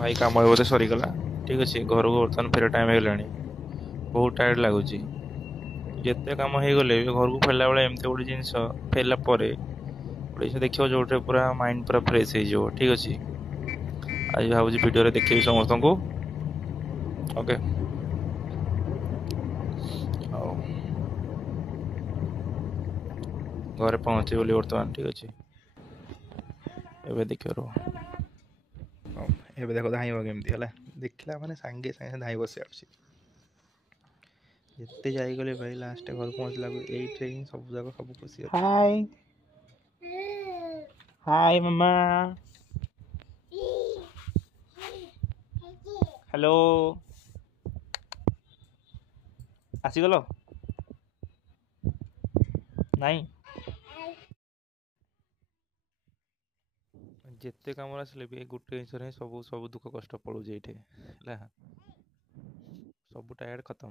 भाई काम बोधे सरीगला। ठीक अच्छे घर को बर्तमान फेर टाइम होगा बहुत टायर्ड लगुच जिते कम हो गले घर को फेरला बेले एमती गोटे जिन फेरला गोटे देखिए जो पूरा माइंड पूरा फ्रेश हो ठीक अच्छे आज भाव भिडियो देखी समस्त को ओके घरे पहुँचे बोली बर्तमान ठीक अच्छे एवं देखिए रो देख धाइब केमती है देखला मैंने सांगे सांगे धाई बस जिते जाइगले भाई लास्ट घर पहुँचला ये ही सब जगह सब खुशी हाय हाय मम्मा हेलो आसीगल नाई जिते कम आसिले भी गोटे जिन सब सब दुख कष्ट पड़ू ये सब टायर्ड खत्म।